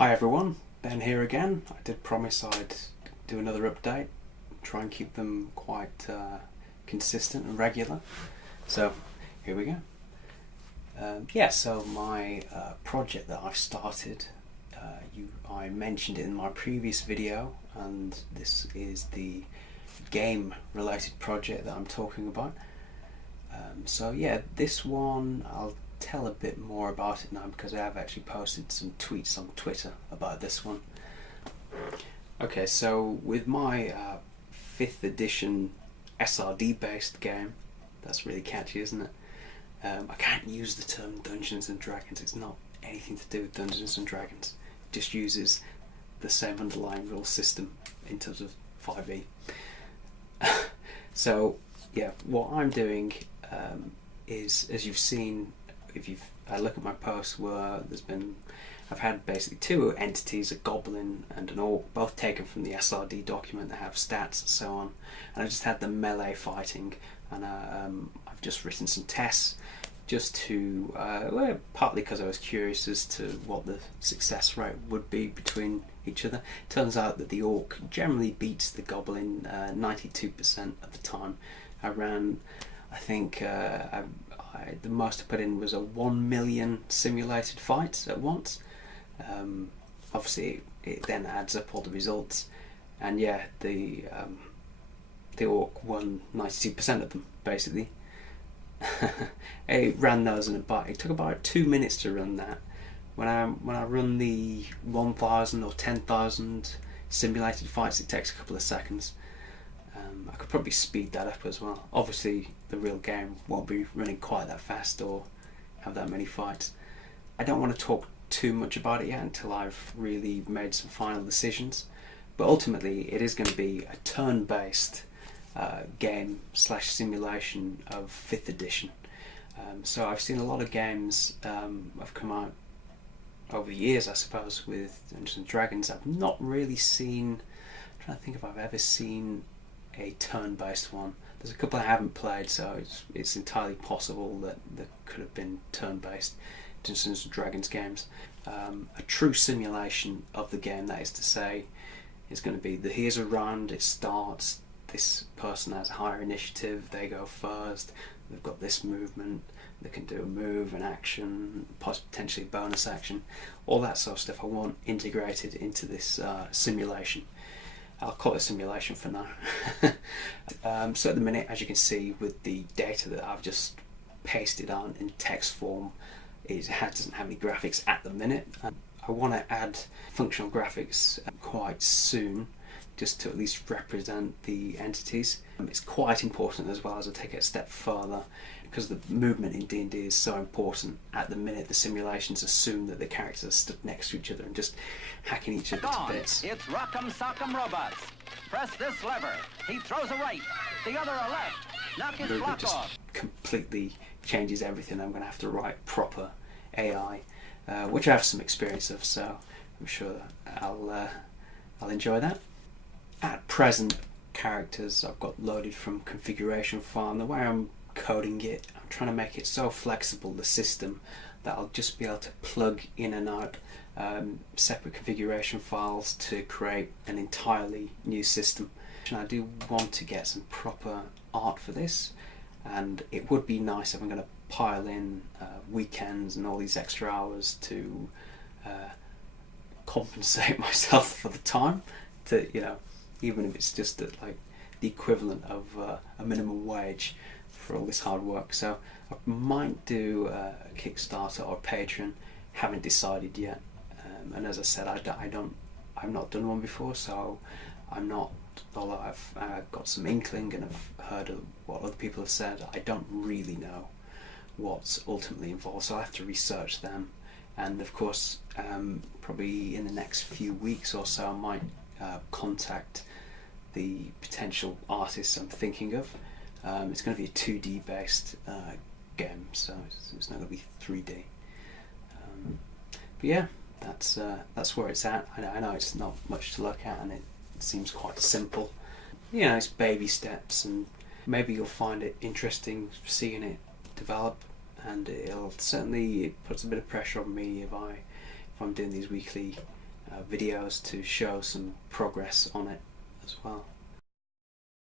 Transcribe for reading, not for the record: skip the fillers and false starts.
Hi everyone, Ben here again. I did promise I'd do another update, try and keep them quite consistent and regular. So here we go. So my project that I've started, I mentioned it in my previous video, and this is the game related project that I'm talking about. This one I'll tell a bit more about it now because I have actually posted some tweets on Twitter about this one. Okay, so with my 5th edition SRD based game, that's really catchy, isn't it? I can't use the term Dungeons and Dragons, it's not anything to do with Dungeons and Dragons, it just uses the same underlying rule system in terms of 5e. So yeah, what I'm doing is, as you've seen, if you've look at my posts, where I've had basically two entities, a goblin and an orc, both taken from the SRD document that have stats and so on, and I just had them melee fighting, and I've just written some tests just to partly because I was curious as to what the success rate would be between each other. Turns out that the orc generally beats the goblin 92% of the time. The most I put in was a 1 million simulated fights at once. Obviously it then adds up all the results, and yeah, the orc won 92% of them basically. I ran those it took about 2 minutes to run that. When I run the 1,000 or 10,000 simulated fights, it takes a couple of seconds. I could probably speed that up as well. Obviously the real game won't be running quite that fast or have that many fights. I don't want to talk too much about it yet until I've really made some final decisions, but ultimately it is going to be a turn-based game / simulation of 5th edition. So I've seen a lot of games have come out over the years, I suppose, with Dungeons and Dragons. I've not really seen, I'm trying to think if I've ever seen a turn-based one. There's a couple I haven't played, so it's entirely possible that there could have been turn-based Dungeons and Dragons games. A true simulation of the game, that is to say, is going to be here's a round, it starts, this person has a higher initiative, they go first, they've got this movement, they can do a move, an action, potentially a bonus action, all that sort of stuff I want integrated into this simulation. I'll call it simulation for now. So at the minute, as you can see with the data that I've just pasted on in text form, it doesn't have any graphics at the minute. I want to add functional graphics quite soon, just to at least represent the entities. It's quite important as well, as I take it a step further, because the movement in D&D is so important. At the minute, the simulations assume that the characters are stood next to each other and just hacking each other to bits. It's Rock'em Sock'em Robots. Press this lever. He throws a right, the other a left. Knock his Movement block just off. completely changes everything. I'm going to have to write proper AI, which I have some experience of, so I'm sure that I'll enjoy that. At present, characters I've got loaded from configuration file, and the way I'm coding it, I'm trying to make it so flexible, the system, that I'll just be able to plug in and out separate configuration files to create an entirely new system. And I do want to get some proper art for this, and it would be nice if I'm going to pile in weekends and all these extra hours to compensate myself for the time, to, even if it's just at like the equivalent of a minimum wage for all this hard work. So I might do a Kickstarter or Patreon, haven't decided yet. And as I said, I've not done one before, so although I've got some inkling and I've heard of what other people have said, I don't really know what's ultimately involved, so I have to research them. And of course, probably in the next few weeks or so, I might contact the potential artists I'm thinking of. It's going to be a 2D based game, so it's not going to be 3D. But yeah, that's where it's at. I know it's not much to look at, and it seems quite simple. It's baby steps, and maybe you'll find it interesting seeing it develop, and it puts a bit of pressure on me if I'm doing these weekly videos to show some progress on it as well.